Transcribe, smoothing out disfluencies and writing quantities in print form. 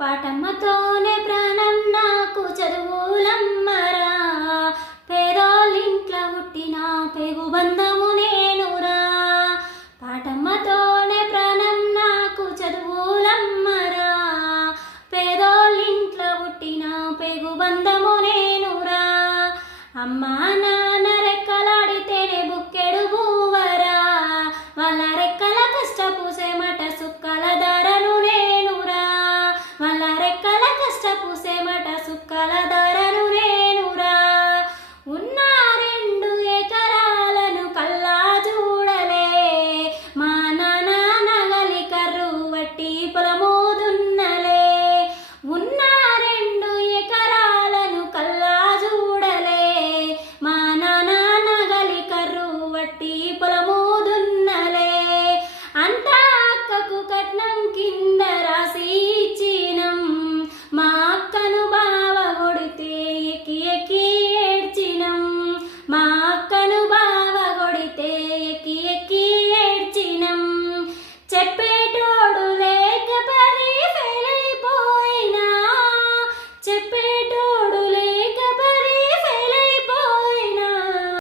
పాటమ్మతోనే ప్రాణం నాకు చదువులమ్మరా, పేదోళ్ళింట్ల పుట్టిన పేగు బంధము నేనురా. పాటమ్మతోనే ప్రాణం నాకు చదువులమ్మరా, పేదోళ్ళింట్ల పుట్టిన పేగు బంధము నేనురా. అమ్మా నా